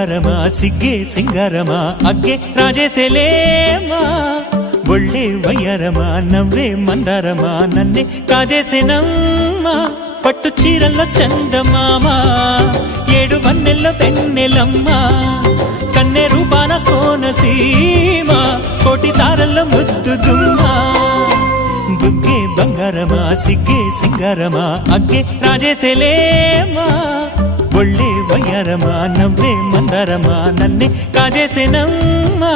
బంగారమా సిగ్గే సింగారమా అగ్గే రాజేసేలేమా ఒళ్ళే వయ్యారమా నవ్వే మందారమా నన్నే కాజేసేనమ్మా పట్టు చీరల్లో చందమామా ఏడు వన్నెల్లో వెన్నెలమ్మా కన్నె రూపాన కోనసీమ కోటి తారల్లో ముద్దుదుమ్మా బుగ్గే బంగారమా సిగ్గే సింగారమా అగ్గే రాజేసేలేమా ఒళ్ళే వయ్యారమా నవ్వే మందారమా నన్నే కాజేసేనమ్మా